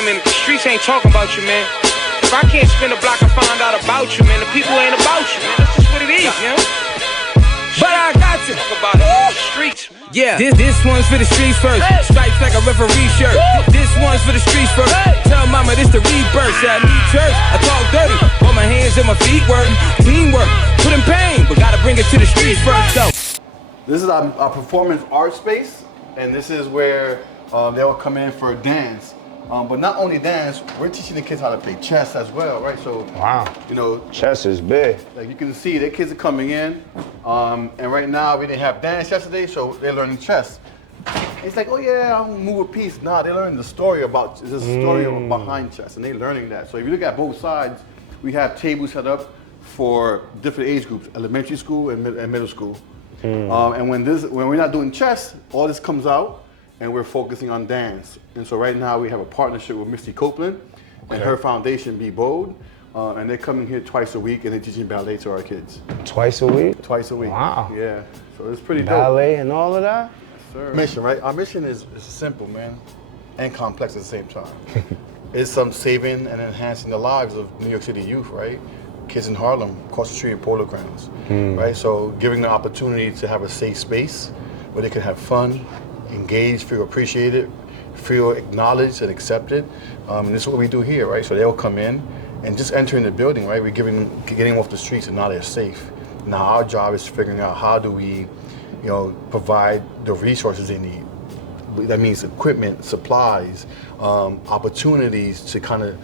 saying, man, if the streets ain't talking about you, man. If I can't spin a block and find out about you, man, the people ain't about you, man. That's just what it is, you know? But I got you. Talk about it, man. The streets, man. Yeah, this one's for the streets first. Stripes like a referee shirt. This one's for the streets first. Tell mama this the rebirth. I need church, I talk dirty. But my hands and my feet work. Teamwork, put in pain, but gotta bring it to the streets first though. This is our performance art space, and this is where they'll come in for a dance. But not only dance, we're teaching the kids how to play chess as well, right? So, wow, you know, chess is big. Like you can see, the kids are coming in, and right now we didn't have dance yesterday, so they're learning chess. It's like, oh yeah, I'll move a piece. Nah, they're learning the story about, there's a story behind chess, and they're learning that. So if you look at both sides, we have tables set up for different age groups, elementary school and middle school. And when we're not doing chess, all this comes out, and we're focusing on dance. And so right now we have a partnership with Misty Copeland and her foundation, Be Bold. And they're coming here twice a week and they're teaching ballet to our kids. Twice a week? Twice a week. Wow. Yeah, so it's pretty ballet dope. And all of that? Yes, sir. Mission, right? Our mission is simple, man, and complex at the same time. It's saving and enhancing the lives of New York City youth, right? Kids in Harlem, across the street at Polo Grounds, right? So giving the opportunity to have a safe space where they can have fun, engage, feel appreciated, feel acknowledged and accepted. And this is what we do here, right? So they'll come in and just enter in the building, right? We're getting them off the streets, and now they're safe. Now our job is figuring out how do we, provide the resources they need. That means equipment, supplies, opportunities to kind of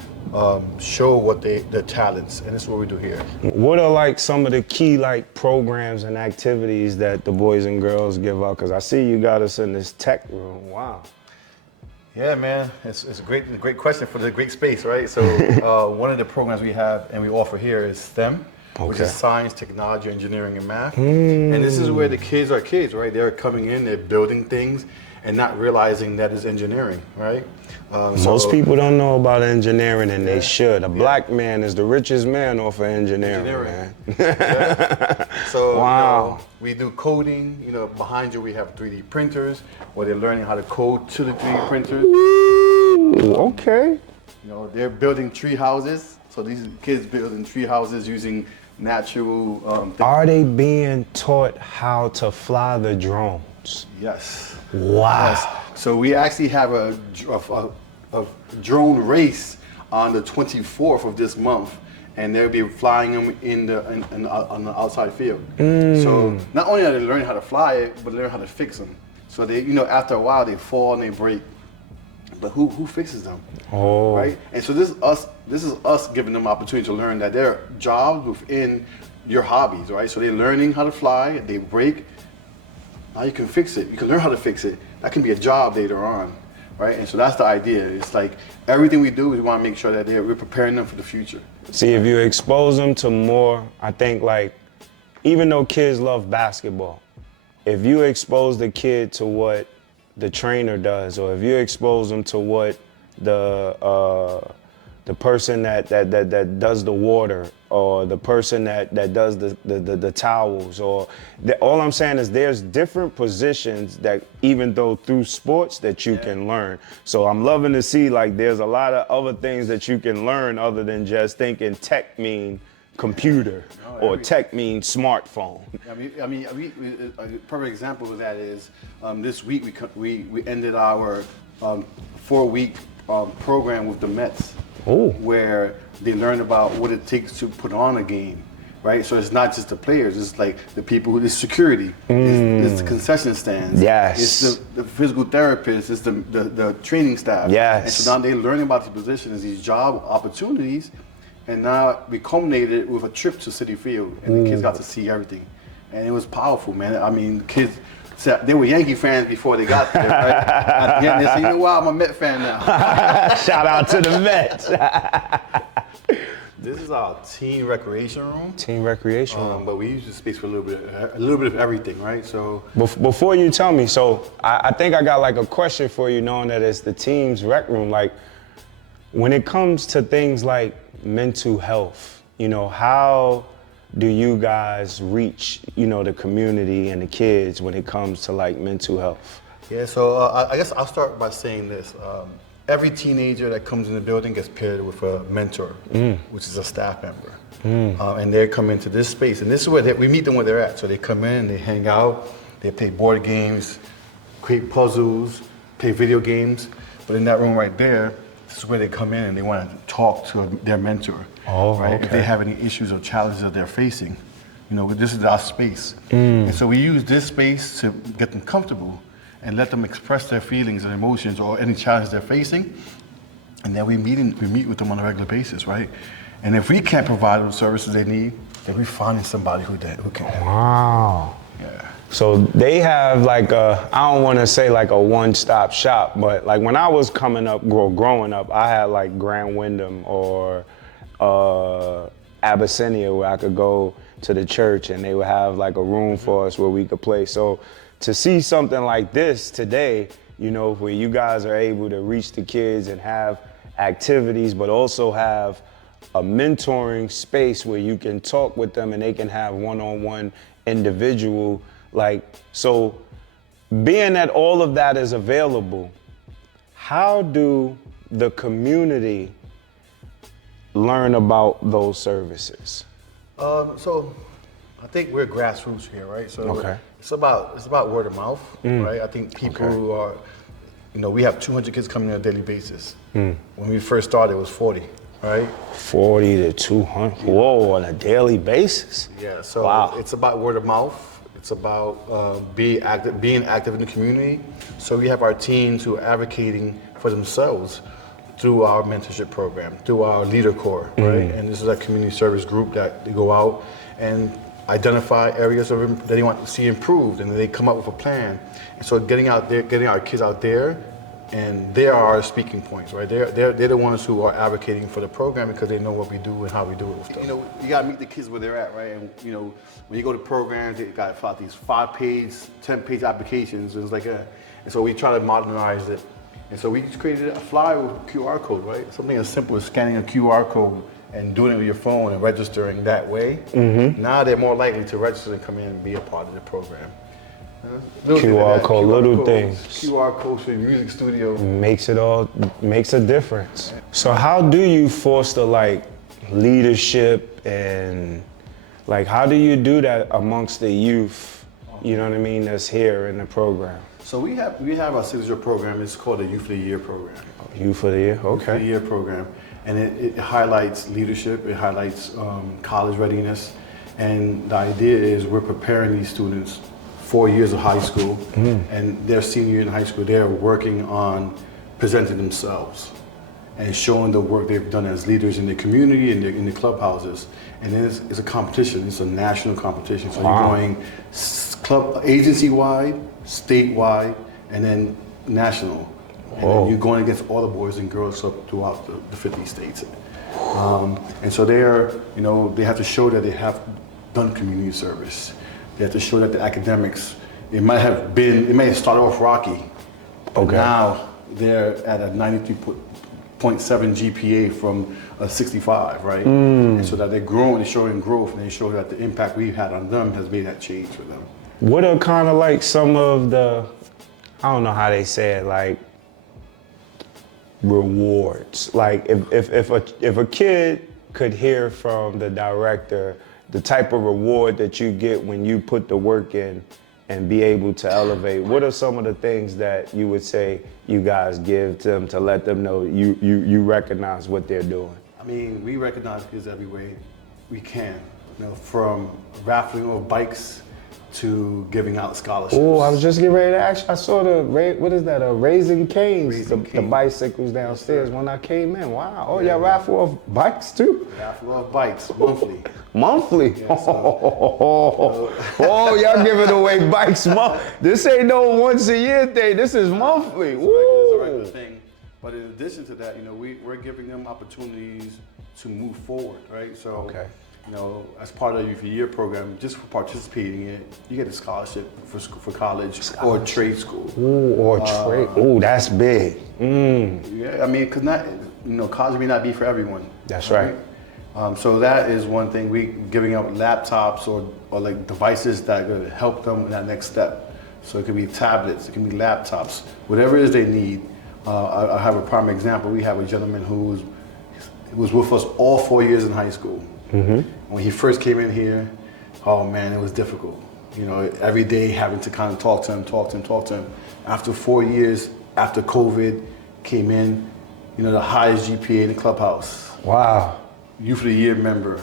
show what their talents, and this is what we do here. What are like some of the key programs and activities that the boys and girls give out? Because I see you got us in this tech room. Wow. Yeah, man, it's a great question for the great space, right? So one of the programs we have and we offer here is STEM, which is science, technology, engineering, and math. And this is where the kids are kids, right? They're coming in, they're building things, and not realizing that is engineering, right? Most people don't know about engineering, and they should. A black man is the richest man off of engineering. Man. So wow. We do coding. Behind you we have 3D printers, where they're learning how to code to the 3D printers. Ooh, okay. They're building tree houses. So these kids building tree houses using natural. Are they being taught how to fly the drones? Yes. Wow. Yes. So we actually have a drone race on the 24th of this month, and they'll be flying them on the outside field. So not only are they learning how to fly it, but learn how to fix them. So they, after a while, they fall and they break. But who fixes them? Oh. Right. And so this is us giving them opportunity to learn that there are jobs within your hobbies, right? So they're learning how to fly. They break. Now you can fix it. You can learn how to fix it. That can be a job later on, right? And so that's the idea. It's like everything we do, we want to make sure that we're preparing them for the future. See, if you expose them to more, I think even though kids love basketball, if you expose the kid to what the trainer does, or if you expose them to what the person that does the water, or the person that does the towels, or all I'm saying is there's different positions that even though through sports that you can learn. So I'm loving to see there's a lot of other things that you can learn other than just thinking tech mean computer or tech means smartphone. I mean, a perfect example of that is this week we ended our 4-week program with the Mets, where they learn about what it takes to put on a game, right? So it's not just the players; it's like the people who, the security, it's the concession stands, it's the physical therapists, it's the training staff. And so now they're learning about these positions, these job opportunities. And now we culminated with a trip to Citi Field, and the kids got to see everything. And it was powerful, man. I mean, kids, they were Yankee fans before they got there, right? At the end, they said, I'm a Met fan now. Shout out to the Mets. This is our teen recreation room. Teen recreation room. But we use the space for a little bit of everything, right? So before you tell me, so I think I got a question for you, knowing that it's the team's rec room. When it comes to things like mental health, how do you guys reach, the community and the kids when it comes to mental health? Yeah, so I guess I'll start by saying this. every teenager that comes in the building gets paired with a mentor, which is a staff member. And they come into this space, and this is where we meet them where they're at. So they come in, they hang out, they play board games, create puzzles, play video games. But in that room right there, this is where they come in and they want to talk to their mentor. Right? Okay. If they have any issues or challenges that they're facing, this is our space. And so we use this space to get them comfortable and let them express their feelings and emotions or any challenges they're facing. And then we meet with them on a regular basis, right? And if we can't provide those services they need, then we're finding somebody who can. Wow. Yeah. So they have like I don't want to say like a one-stop shop, but like when I was growing up, I had like Grand Wyndham or Abyssinia where I could go to the church and they would have like a room for us where we could play. So to see something like this today, where you guys are able to reach the kids and have activities, but also have a mentoring space where you can talk with them and they can have one-on-one individual, so being that all of that is available, how do the community learn about those services? So I think we're grassroots here, right? So Okay. it's about word of mouth, right? I think people who are, we have 200 kids coming on a daily basis. When we first started, it was 40, right? 40 to 200, whoa, on a daily basis? Yeah, so wow. It's about word of mouth. It's about being active in the community. So we have our teams who are advocating for themselves through our mentorship program, through our leader corps, right? And this is a community service group that they go out and identify areas that they want to see improved, and then they come up with a plan. And so getting our kids out there, and they are our speaking points, right? They're the ones who are advocating for the program because they know what we do and how we do it with them. You gotta meet the kids where they're at, right? And when you go to programs, they got to fill out these 5-page, 10-page applications. And so we try to modernize it. And so we just created a flyer with a QR code, right? Something as simple as scanning a QR code and doing it with your phone and registering that way. Now they're more likely to register and come in and be a part of the program. QR code, little things. QR codes for your music studio. Makes a difference. So how do you foster leadership and how do you do that amongst the youth, that's here in the program? So we have our signature program. It's called the Youth of the Year program. Youth of the Year, okay. Youth of the Year program, and it highlights leadership. It highlights college readiness, and the idea is we're preparing these students 4 years of high school, and their senior year in high school, they're working on presenting themselves and showing the work they've done as leaders in the community and in the clubhouses. And then it's a competition. It's a national competition. So you're going club agency-wide, statewide, and then national. And then you're going against all the boys and girls throughout the 50 states. And so they have to show that they have done community service. They have to show that the academics, it may have started off rocky, but now they're at a 93.7 GPA from a 65, right? And so that they're growing, they're showing growth, and they show that the impact we've had on them has made that change for them. What are kind of some of the, I don't know how they say it, rewards? If a kid could hear from the director the type of reward that you get when you put the work in and be able to elevate, what are some of the things that you would say you guys give to them to let them know you recognize what they're doing? I mean, we recognize kids every way we can, from raffling off bikes to giving out scholarships. Oh, I was just getting ready to ask you. I saw what is that, Raising Canes, the bicycles downstairs when I came in. Wow. Oh, y'all raffle off bikes too? Raffle off bikes monthly. Monthly? Yeah, oh, y'all giving away bikes monthly. This ain't no once a year thing. This is monthly. It's a regular thing. But in addition to that, we're giving them opportunities to move forward, right? So, as part of the Youth of the Year program, just for participating in it, you get a scholarship for college or trade school. Ooh, or trade. Ooh, that's big. Yeah, I mean, because college may not be for everyone. That's right. So that is one thing. We giving out laptops or devices that are going to help them in that next step. So it could be tablets, it can be laptops, whatever it is they need. I have a prime example. We have a gentleman who was with us all 4 years in high school. When he first came in here, oh man, it was difficult. You know, every day having to kind of talk to him. After 4 years, after COVID came in, you know, the highest GPA in the clubhouse. Wow. Youth of the Year member,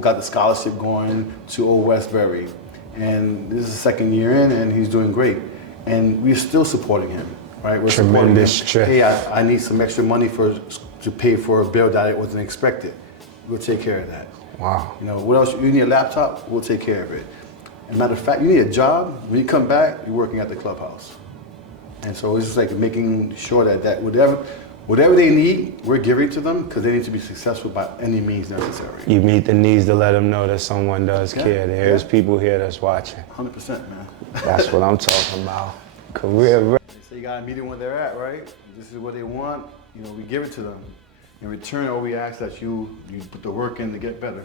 got the scholarship going to Old Westbury. And this is the second year in, and he's doing great. And we're still supporting him, right? We're Tremendous supporting him. Hey, I need some extra money to pay for a bill that I wasn't expected. We'll take care of that. Wow. You know, what else? You need a laptop? We'll take care of it. As a matter of fact, you need a job? When you come back, you're working at the clubhouse. And so it's just like making sure that whatever they need, we're giving to them because they need to be successful by any means necessary. You meet the needs to let them know that someone does care. There's people here that's watching. 100%, man. That's what I'm talking about. Career. So you gotta meet them where they're at, right? This is what they want. You know, we give it to them. In return, all we ask that you put the work in to get better.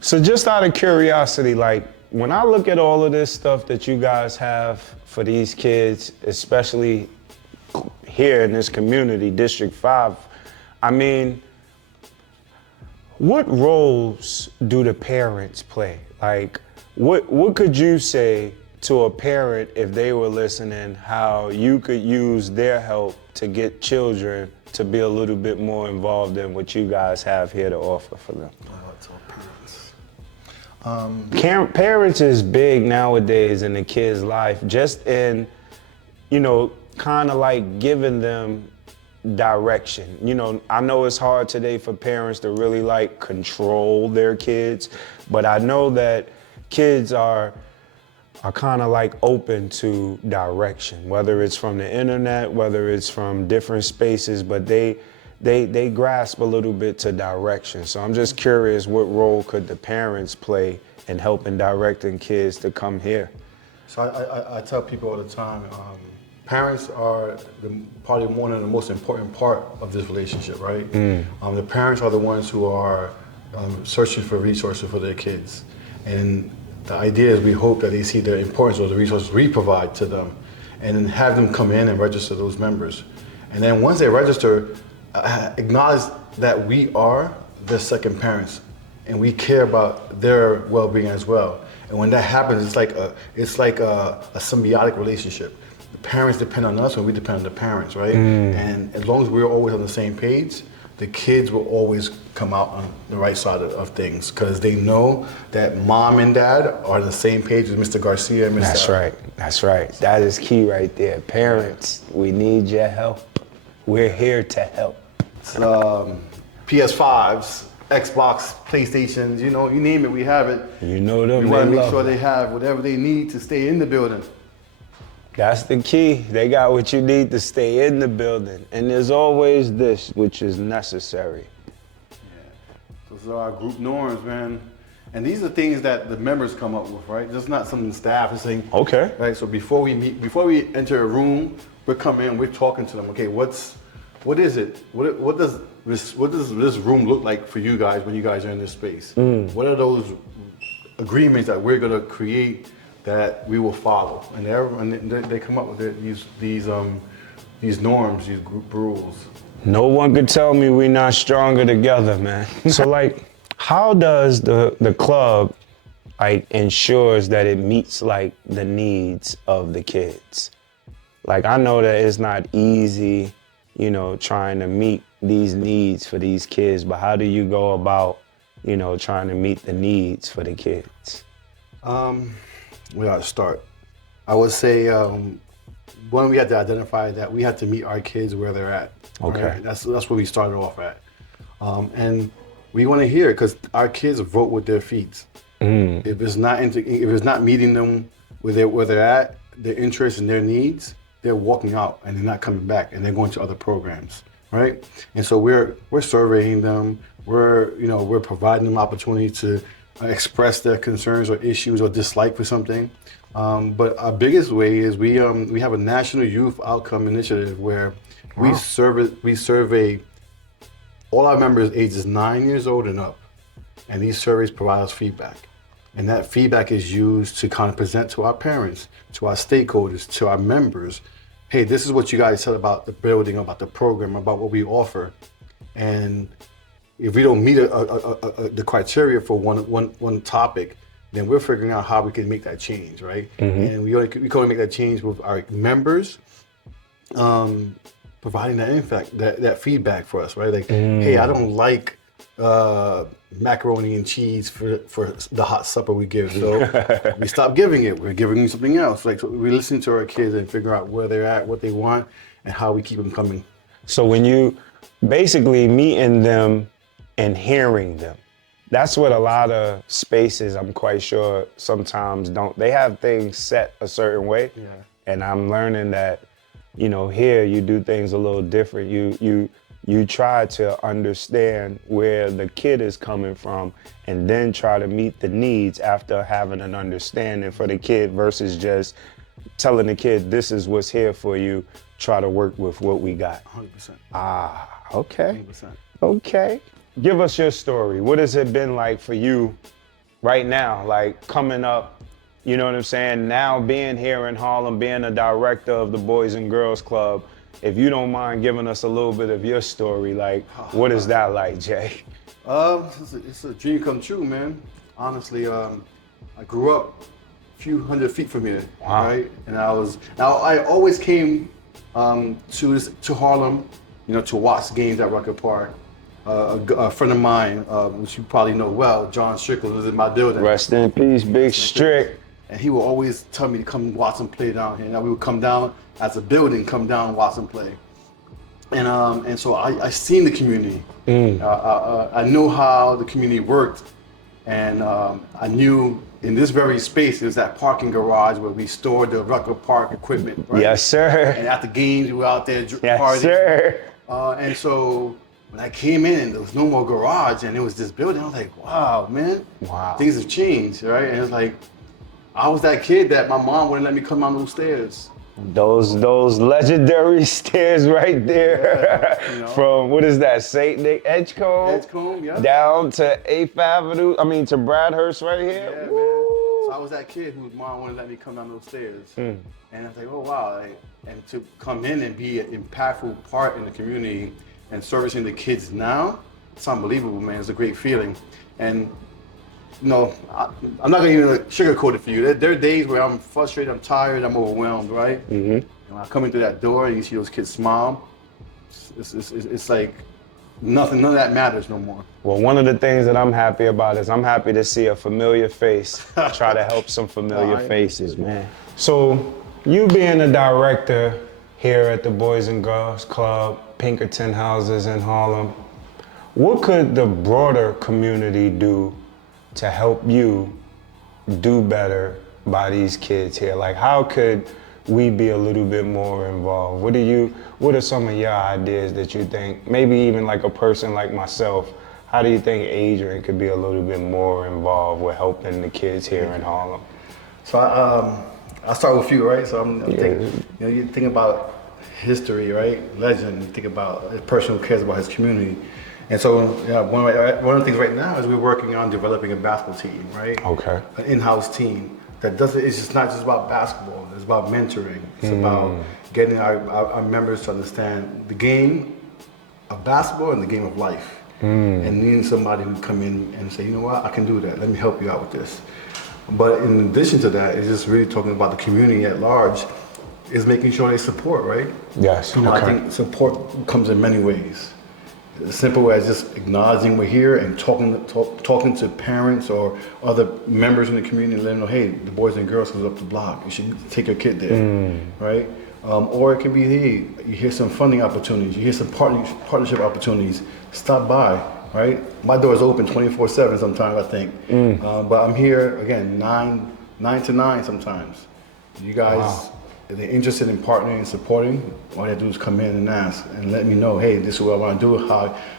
So just out of curiosity, like when I look at all of this stuff that you guys have for these kids, especially here in this community, District 5, I mean, what roles do the parents play? Like, what could you say to a parent if they were listening, how you could use their help to get children to be a little bit more involved in what you guys have here to offer for them? Parents is big nowadays in the kid's life, just in, you know, kind of like giving them direction. You know, I know it's hard today for parents to really like control their kids, but I know that kids are kind of like open to direction, whether it's from the internet, whether it's from different spaces, but they grasp a little bit to direction. So I'm just curious, what role could the parents play in helping directing kids to come here? So I tell people all the time, parents are probably one of the most important part of this relationship, right? The parents are the ones who are searching for resources for their kids. And the idea is we hope that they see the importance of the resources we provide to them and then have them come in and register those members. And then once they register, acknowledge that we are their second parents and we care about their well-being as well. And when that happens, it's like a symbiotic relationship. The parents depend on us and we depend on the parents, right? And as long as we're always on the same page, the kids will always come out on the right side of things because they know that mom and dad are on the same page as Mr. Garcia and Mr. That's right. That's right. That is key right there. Parents, we need your help. We're here to help. PS5s, Xbox, PlayStations, you know, you name it, we have it. You know them. We want to make sure they have whatever they need to stay in the building. That's the key. They got what you need to stay in the building. And there's always this, which is necessary. Yeah. Those are our group norms, man. And these are things that the members come up with, right? Just not something the staff is saying. Okay. Right, so before we enter a room, we're coming in, we're talking to them. Okay, what is it? What does this room look like for you guys when you guys are in this space? What are those agreements that we're gonna create that we will follow? And they come up with these norms, these group rules. No one could tell me we're not stronger together, man. So like, how does the club like ensures that it meets like the needs of the kids? Like, I know that it's not easy, you know, trying to meet these needs for these kids, but how do you go about, you know, trying to meet the needs for the kids? We ought to start. I would say, one, we had to identify that we have to meet our kids where they're at. Okay. Right? That's where we started off at. And we want to hear it because our kids vote with their feet. If it's not meeting them where they're at, their interests and their needs, they're walking out and they're not coming back and they're going to other programs, right? And so we're surveying them. We're providing them opportunity to express their concerns or issues or dislike for something. But our biggest way is we have a national youth outcome initiative where we survey all our members ages 9 years old and up, and these surveys provide us feedback. And that feedback is used to kind of present to our parents, to our stakeholders, to our members, hey, this is what you guys said about the building, about the program, about what we offer. And if we don't meet the criteria for one topic, then we're figuring out how we can make that change, right? And we can only make that change with our members providing that feedback for us, right? Like, hey, I don't like macaroni and cheese for the hot supper we give, so we stop giving it. We're giving you something else. Like, so we listen to our kids and figure out where they're at, what they want, and how we keep them coming. So when you basically meeting them and hearing them, that's what a lot of spaces, I'm quite sure, sometimes don't. They have things set a certain way, and I'm learning that, you know, here you do things a little different. You try to understand where the kid is coming from and then try to meet the needs after having an understanding for the kid versus just telling the kid, this is what's here for you, try to work with what we got. 100%. Ah, okay. 100%. Okay. Give us your story. What has it been like for you right now, like coming up, you know what I'm saying? Now being here in Harlem, being a director of the Boys and Girls Club, if you don't mind giving us a little bit of your story, like what is that like, Jay? It's a dream come true, man. Honestly, I grew up a few hundred feet from here, right? And I always came to Harlem, you know, to watch games at Rucker Park. A friend of mine, which you probably know well, John Strickland, was in my building. Rest in peace, Big Strick. And he would always tell me to come watch him play down here. Now we would come down as a building, come down and watch him play. And so I seen the community. I know how the community worked. And I knew in this very space, there's that parking garage where we stored the Rucker Park equipment, right? Yes, sir. And after games, we were out there partying. Yes, sir. And so when I came in, there was no more garage and it was this building. I was like, wow, man. Wow. Things have changed, right? And it's like, I was that kid that my mom wouldn't let me come down those stairs. Those legendary stairs right there. Yeah, you know. From, what is that, St. Nick, Edgecombe? Edgecombe, yeah. Down to 8th Avenue, to Bradhurst right here. Yeah, man. So I was that kid whose mom wouldn't let me come down those stairs. And I was like, oh wow. Like, and to come in and be an impactful part in the community and servicing the kids now, it's unbelievable, man. It's a great feeling. And you know, I'm not gonna even sugarcoat it for you. There are days where I'm frustrated, I'm tired, I'm overwhelmed, right? And when I come into that door and you see those kids smile, it's like none of that matters no more. Well, one of the things that I'm happy about is I'm happy to see a familiar face try to help some familiar faces, man. So you being a director here at the Boys and Girls Club, Pinkerton Houses in Harlem, what could the broader community do to help you do better by these kids here? Like, how could we be a little bit more involved? What are some of your ideas that you think, maybe even like a person like myself, how do you think Adrian could be a little bit more involved with helping the kids here in Harlem? So I'll start with you, right? So I'm thinking, you know, you think about history, right? Legend, you think about a person who cares about his community. And so one of the things right now is we're working on developing a basketball team, right? Okay. An in-house team it's just not just about basketball, it's about mentoring. It's about getting our members to understand the game of basketball and the game of life. And needing somebody who come in and say, you know what, I can do that, let me help you out with this. But in addition to that, it's just really talking about the community at large, is making sure they support, right? Yes, I think support comes in many ways. As simple as just acknowledging we're here and talking to parents or other members in the community and letting them know, hey, the Boys and Girls Club up the block. You should take your kid there, right? Or it can be, hey, you hear some funding opportunities, you hear some partnership opportunities, stop by, right? My door is open 24/7 sometimes, I think. But I'm here, again, 9 to 9 sometimes. You guys, if they're interested in partnering and supporting, all they do is come in and ask and let me know, hey, this is what I want to do,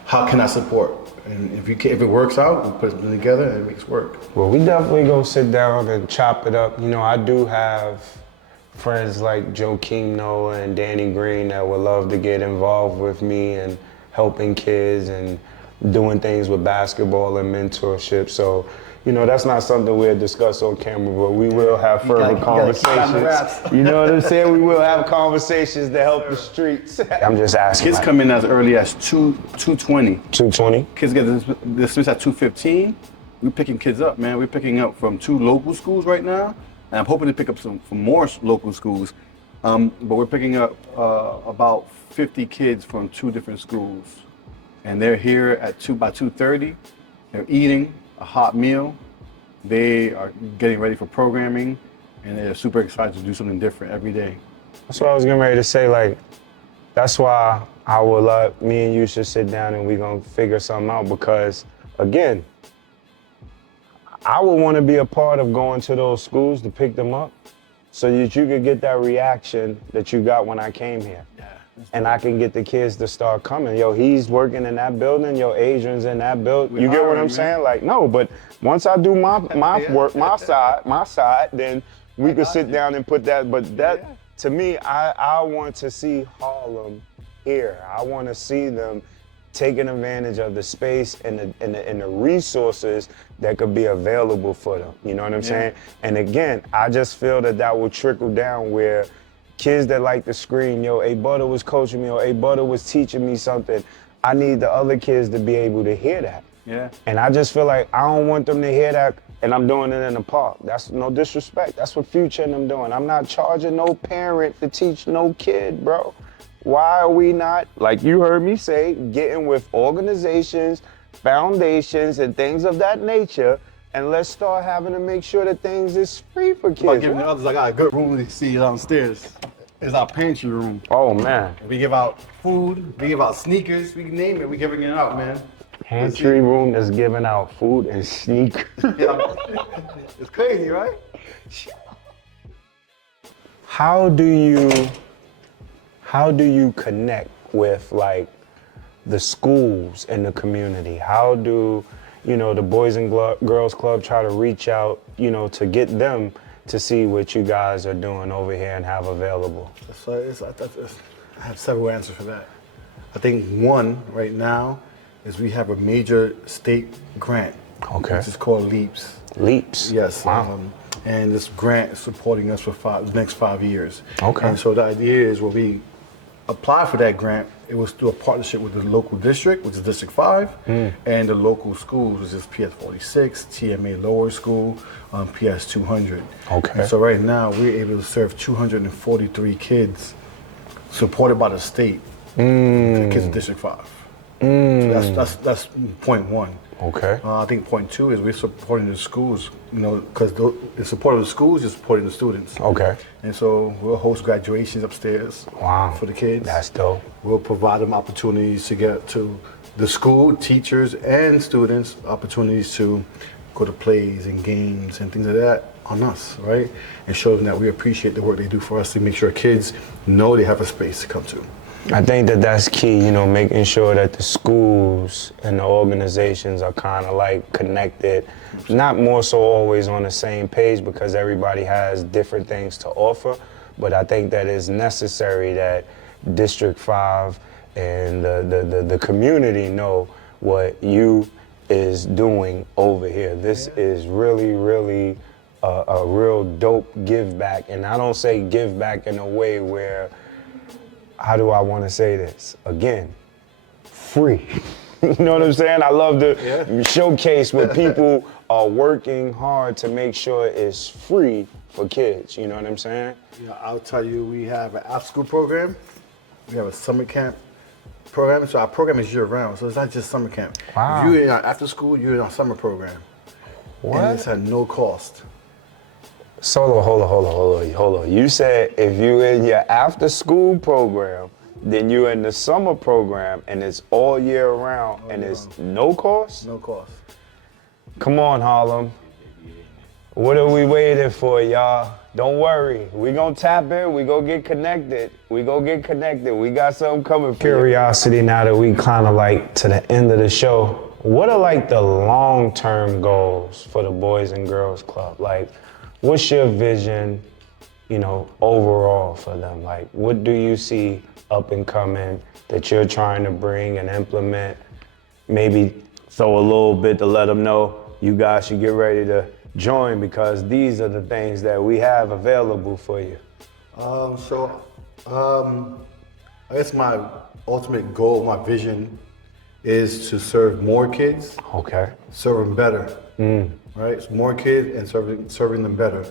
how can I support? And if it works out, we put something together and it makes work. Well, we definitely gonna sit down and chop it up. You know, I do have friends like Joakim Noah and Danny Green that would love to get involved with me and helping kids and doing things with basketball and mentorship. So, that's not something we'll discuss on camera, but we will have further conversations. You know what I'm saying? We will have conversations to help the streets. I'm just asking. Kids come in as early as 2:20. 220? Kids get dismissed at 2:15. We're picking kids up, man. We're picking up from 2 local schools right now, and I'm hoping to pick up some from more local schools. But we're picking up about 50 kids from 2 different schools, and they're here by 2:30. They're eating a hot meal. They are getting ready for programming, and they're super excited to do something different every day. That's what I was getting ready to say. Like, that's why I would love, me and you should sit down and we're gonna figure something out, because again, I would want to be a part of going to those schools to pick them up so that you could get that reaction that you got when I came here. Yeah. And I can get the kids to start coming. Yo, he's working in that building. Yo, Adrian's in that building. You get what I'm saying? Like, no, but once I do my work, my side, then we could sit down and put that. But that, to me, I want to see Harlem here. I want to see them taking advantage of the space and the resources that could be available for them. You know what I'm saying? And again, I just feel that will trickle down where kids that like to scream, yo, A Butta was coaching me, or A Butta was teaching me something. I need the other kids to be able to hear that. Yeah. And I just feel like I don't want them to hear that, and I'm doing it in the park. That's no disrespect. That's what Future and them doing. I'm not charging no parent to teach no kid, bro. Why are we not, like you heard me say, getting with organizations, foundations, and things of that nature, and let's start having to make sure that things is free for kids. About giving the others, I got a good room to see downstairs. It's our pantry room. Oh, man. We give out food, we give out sneakers, we name it, we giving it out, man. Pantry room is giving out food and sneakers. Yeah. It's crazy, right? How do you connect with like the schools and the community? How do, the Boys and Girls Club try to reach out, to get them to see what you guys are doing over here and have available? So I have several answers for that. I think one right now is we have a major state grant, which is called LEAPS. LEAPS? Yes. Wow. And this grant is supporting us for the next 5 years. Okay. And so the idea is when we apply for that grant, it was through a partnership with the local district, which is District 5, and the local schools, which is PS 46, TMA Lower School, PS 200. Okay. And so right now, we're able to serve 243 kids supported by the state, the kids in District 5. So that's point one. Okay. I think point two is we're supporting the schools, because the support of the schools is supporting the students. Okay. And so we'll host graduations upstairs for the kids. That's dope. We'll provide them opportunities to get to the school, teachers and students, opportunities to go to plays and games and things like that on us, right? And show them that we appreciate the work they do for us to make sure kids know they have a space to come to. I think that's key, making sure that the schools and the organizations are kind of like connected, not more so always on the same page because everybody has different things to offer, but I think that it's necessary that District 5 and the community know what you is doing over here. This is really, really a real dope give back, and I don't say give back in a way where, how do I want to say this? Again, free. You know what I'm saying? I love to showcase where people are working hard to make sure it's free for kids. You know what I'm saying? I'll tell you, we have an after-school program. We have a summer camp program. So our program is year-round, so it's not just summer camp. Wow. If you're in our after-school, you're in our summer program. What? And it's at no cost. Solo, hold on. You said if you in your after school program, then you in the summer program and it's all year round and it's no cost? No cost. Come on, Harlem. What are we waiting for, y'all? Don't worry. We gonna tap in, we gonna get connected. We got something coming. Curiosity now that we kind of like to the end of the show. What are like the long-term goals for the Boys and Girls Club? Like, what's your vision, overall for them? Like, what do you see up and coming that you're trying to bring and implement? Maybe throw a little bit to let them know, you guys should get ready to join, because these are the things that we have available for you. I guess my ultimate goal, my vision, is to serve more kids. Okay. Serve them better. Right? So more kids and serving them better.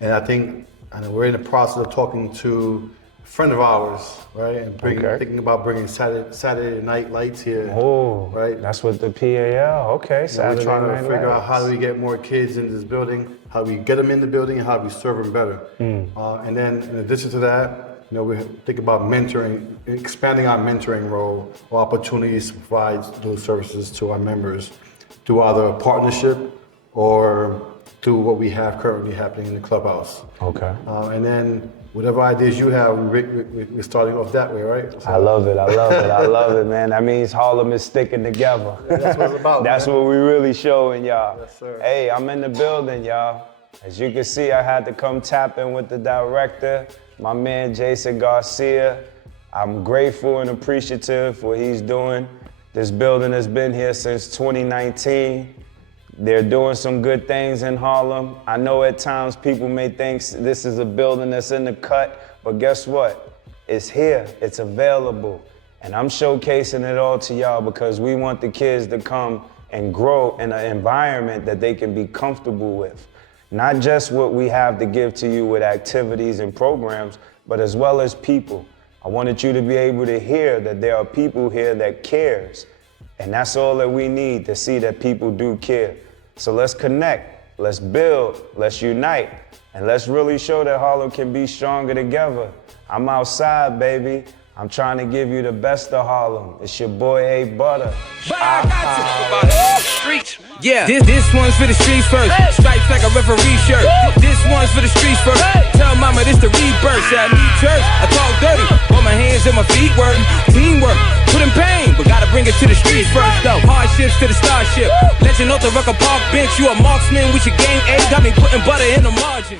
And I think we're in the process of talking to a friend of ours, right? And thinking about bringing Saturday night lights here. Oh, right? That's what the PAL, okay. We're trying to figure out how do we get more kids in this building, how do we get them in the building, and how do we serve them better. And then in addition to that, we think about mentoring, expanding our mentoring role or opportunities to provide those services to our members through either a partnership or through what we have currently happening in the clubhouse. Okay. And then whatever ideas you have, we're starting off that way, right? So, I love it, I love it, man. That means Harlem is sticking together. that's what it's about. That's what we really showing y'all. Yes, sir. Hey, I'm in the building, y'all. As you can see, I had to come tap in with the director, my man Jason Garcia. I'm grateful and appreciative for what he's doing. This building has been here since 2019. They're doing some good things in Harlem. I know at times people may think this is a building that's in the cut, but guess what? It's here, it's available. And I'm showcasing it all to y'all because we want the kids to come and grow in an environment that they can be comfortable with. Not just what we have to give to you with activities and programs, but as well as people. I wanted you to be able to hear that there are people here that cares. And that's all that we need, to see that people do care. So let's connect, let's build, let's unite, and let's really show that Harlem can be stronger together. I'm outside, baby. I'm trying to give you the best of Harlem. It's your boy A. Butta. Streets. Yeah, this one's for the streets first. Stripes like a referee shirt. This one's for the streets first. Tell mama this the rebirth. I need church. I talk dirty. All my hands and my feet work. Teamwork. Put in pain, but gotta bring it to the streets first though. Hardships to the starship. Legend off the Rucker Park bench. You a marksman with your game A. Got me putting butter in the margin.